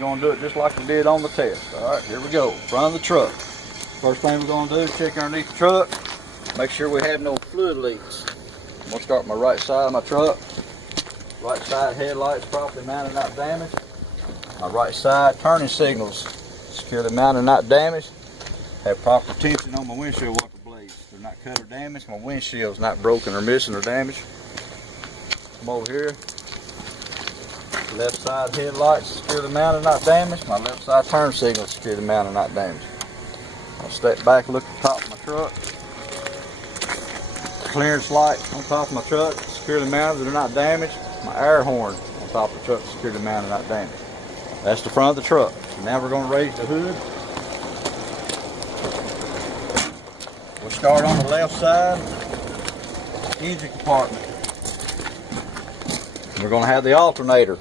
going to do it just like we did on the test. Alright, here we go. Front of the truck. First thing we're going to do is check underneath the truck. Make sure we have no fluid leaks. I'm going to start my right side of my truck. Right side headlights properly mounted, not damaged. My right side turning signals securely mounted, not damaged. Have proper tension on my windshield wiper blades. They're not cut or damaged. My windshield's not broken or missing or damaged. Come over here. Left side headlights securely mounted, not damaged. My left side turn signal securely mounted, not damaged. I'll step back, look at the top of my truck. Clearance light on top of my truck, securely mounted, they're not damaged. My air horn on top of the truck, securely mounted, not damaged. That's the front of the truck. So now we're going to raise the hood. We'll start on the left side, engine compartment. We're going to have the alternator.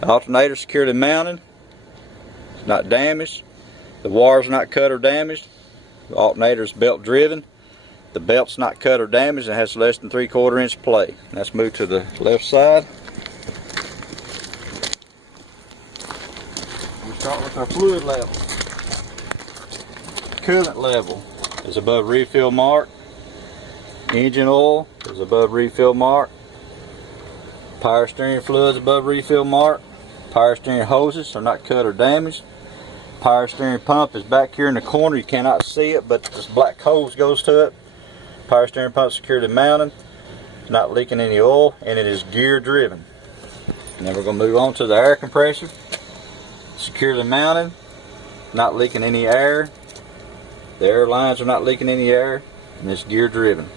The alternator securely mounted, it's not damaged. The wire's not cut or damaged. The alternator is belt driven. The belt's not cut or damaged. It has less than 3/4 inch play. Let's move to the left side. We start with our fluid level. Coolant level is above refill mark. Engine oil is above refill mark. Power steering fluid is above refill mark. Power steering hoses are not cut or damaged. Power steering pump is back here in the corner. You cannot see it, but this black hose goes to it. Power steering pump securely mounted. It's not leaking any oil, and it is gear driven. And then we're going to move on to the air compressor. Securely mounted, not leaking any air. The air lines are not leaking any air, and it's gear driven.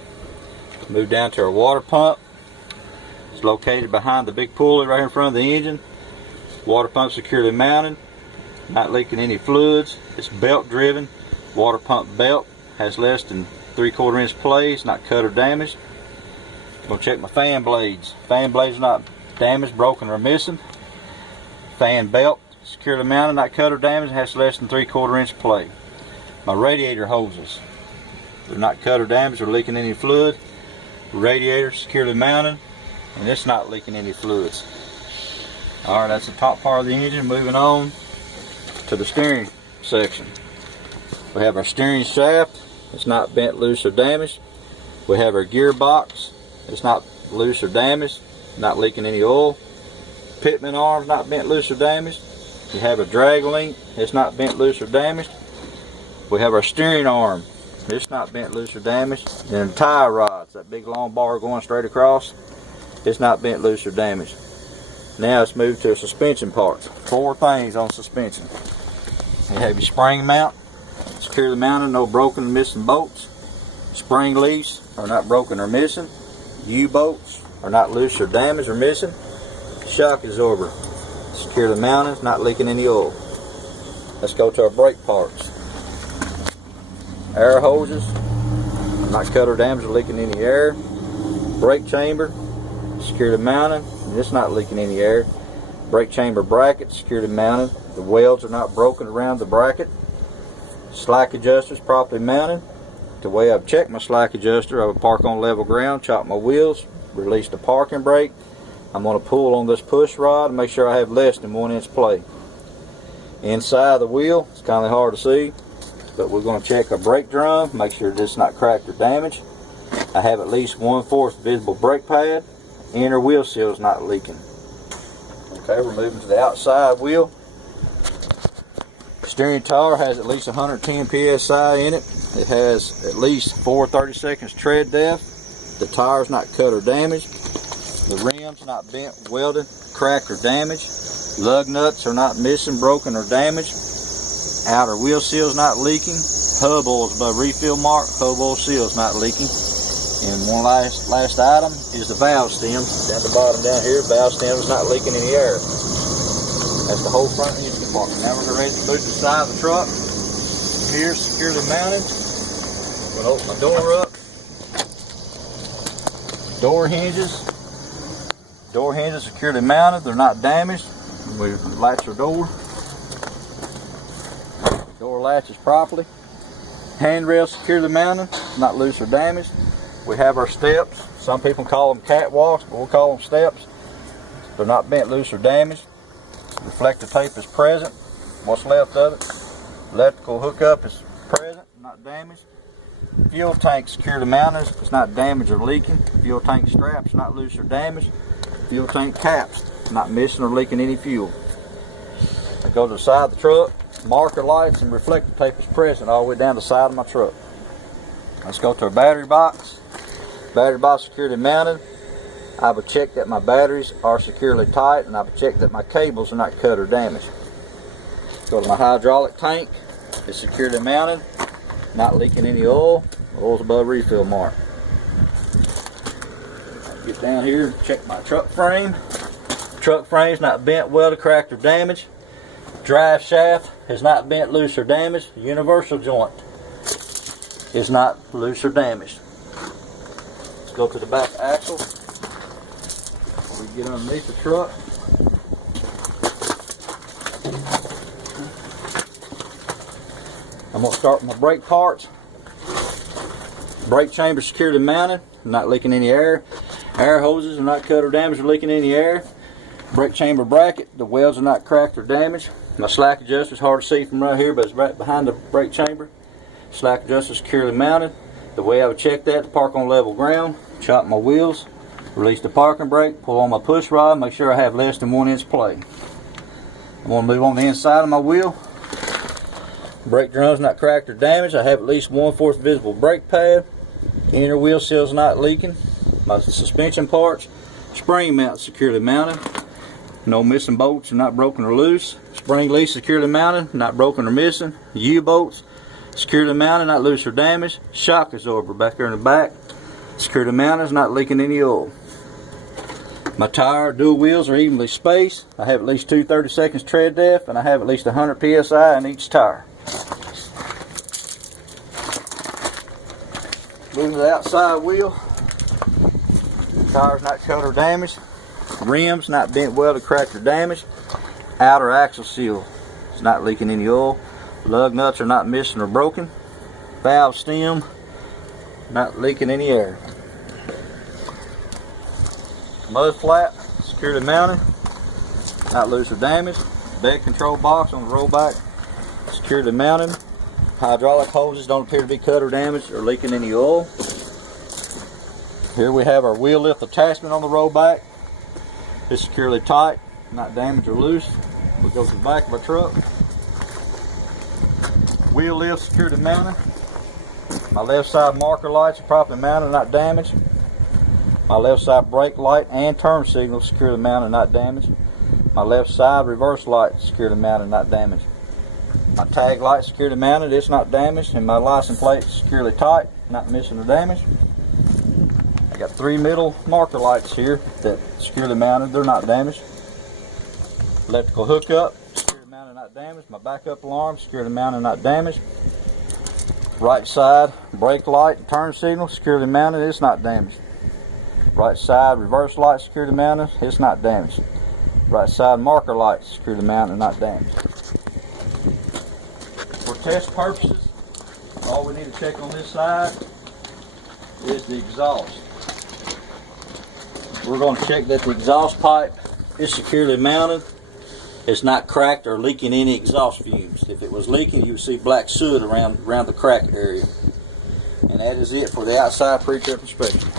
Move down to our water pump. It's located behind the big pulley right in front of the engine. Water pump securely mounted, not leaking any fluids. It's belt driven. Water pump belt has less than 3/4 inch play. It's not cut or damaged. I'm going to check my fan blades. Fan blades are not damaged, broken, or missing. Fan belt securely mounted, not cut or damaged. Has less than 3/4 inch play. My radiator hoses, they're not cut or damaged or leaking any fluid. Radiator securely mounted, and it's not leaking any fluids. Alright, that's the top part of the engine. Moving on to the steering section. We have our steering shaft. It's not bent, loose, or damaged. We have our gearbox. It's not loose or damaged, not leaking any oil. Pitman arms not bent, loose, or damaged. We have a drag link. It's not bent, loose, or damaged. We have our steering arm. It's not bent, loose, or damaged. And the tie rods, that big long bar going straight across, it's not bent, loose, or damaged. Now let's move to suspension parts. 4 things on suspension. You have your spring mount, securely mounted, no broken and missing bolts. Spring leads are not broken or missing. U-bolts are not loose or damaged or missing. Shock absorber, securely mounted, not leaking any oil. Let's go to our brake parts. Air hoses, not cut or damaged or leaking any air. Brake chamber, securely mounted, and it's not leaking any air. Brake chamber bracket, securely mounted. The welds are not broken around the bracket. Slack adjusters properly mounted. The way I've checked my slack adjuster, I would park on level ground, chop my wheels, release the parking brake. I'm going to pull on this push rod and make sure I have less than 1 inch play. Inside the wheel, it's kind of hard to see, but we're going to check our brake drum, make sure it's not cracked or damaged. I have at least 1/4 visible brake pad. Inner wheel seal is not leaking. Okay, we're moving to the outside wheel. Steering tire has at least 110 psi in it. It has at least 4 30-seconds tread depth. The tire's not cut or damaged. The rims not bent, welded, cracked, or damaged. Lug nuts are not missing, broken, or damaged. Outer wheel seal's not leaking. Hub oil's above refill mark. Hub oil seal's not leaking. And one last item is the valve stem. Down the bottom down here, valve stem is not leaking any air. That's the whole front engine compartment. Now we're ready to move to the side of the truck. Here, securely mounted. I'm going to open my door up. Door hinges. Door hinges securely mounted. They're not damaged. We latch our door. Door latches properly. Handrail securely mounted, not loose or damaged. We have our steps. Some people call them catwalks, but we'll call them steps. They're not bent, loose, or damaged. Reflective tape is present, what's left of it. Electrical hookup is present, not damaged. Fuel tank securely mounted, it's not damaged or leaking. Fuel tank straps not loose or damaged. Fuel tank caps not missing or leaking any fuel. It goes to the side of the truck. Marker lights and reflective tape is present all the way down the side of my truck. Let's go to our battery box. Battery box securely mounted. I will check that my batteries are securely tight, and I will check that my cables are not cut or damaged. Go to my hydraulic tank. It's securely mounted, not leaking any oil. Oil's above refill mark. Get down here, check my truck frame. Truck frame's not bent, welded, cracked, or damaged. Drive shaft is not bent, loose, or damaged. Universal joint is not loose or damaged. Let's go to the back axle. We get underneath the truck. I'm going to start with my brake parts. Brake chamber securely mounted, not leaking any air. Air hoses are not cut or damaged or leaking any air. Brake chamber bracket, the welds are not cracked or damaged. My slack adjuster is hard to see from right here, but it's right behind the brake chamber. Slack adjuster securely mounted. The way I would check that, to park on level ground, chop my wheels, release the parking brake, pull on my push rod, make sure I have less than 1 inch play. I'm going to move on the inside of my wheel. Brake drum's not cracked or damaged. I have at least 1/4 visible brake pad. Inner wheel seal's not leaking. My suspension parts, spring mount securely mounted. No missing bolts, not broken or loose. Spring leaf securely mounted, not broken or missing. U-bolts securely mounted, not loose or damaged. Shock absorber back there in the back, securely mounted, not leaking any oil. My tire, dual wheels are evenly spaced. I have at least 2 30-seconds tread depth, and I have at least 100 psi in each tire. Moving to the outside wheel. Tires not cut or damaged. Rims not bent, welded, cracked, or damaged. Outer axle seal is not leaking any oil. Lug nuts are not missing or broken. Valve stem not leaking any air. Mud flap securely mounted, not loose or damaged. Bed control box on the rollback securely mounted. Hydraulic hoses don't appear to be cut or damaged or leaking any oil. Here we have our wheel lift attachment on the rollback. It's securely tight, not damaged or loose. We go to the back of our truck. Wheel lift securely mounted. My left side marker lights are properly mounted, not damaged. My left side brake light and turn signal securely mounted, not damaged. My left side reverse light securely mounted, not damaged. My tag light securely mounted, it's not damaged, and my license plate is securely tight, not missing or damaged. I got 3 middle marker lights here that securely mounted, they're not damaged. Electrical hookup, securely mounted, not damaged. My backup alarm, securely mounted, not damaged. Right side brake light and turn signal, securely mounted, it's not damaged. Right side reverse light, securely mounted, it's not damaged. Right side marker light, securely mounted, not damaged. For test purposes, all we need to check on this side is the exhaust. We're going to check that the exhaust pipe is securely mounted. It's not cracked or leaking any exhaust fumes. If it was leaking, you would see black soot around the crack area. And that is it for the outside pre-trip inspection.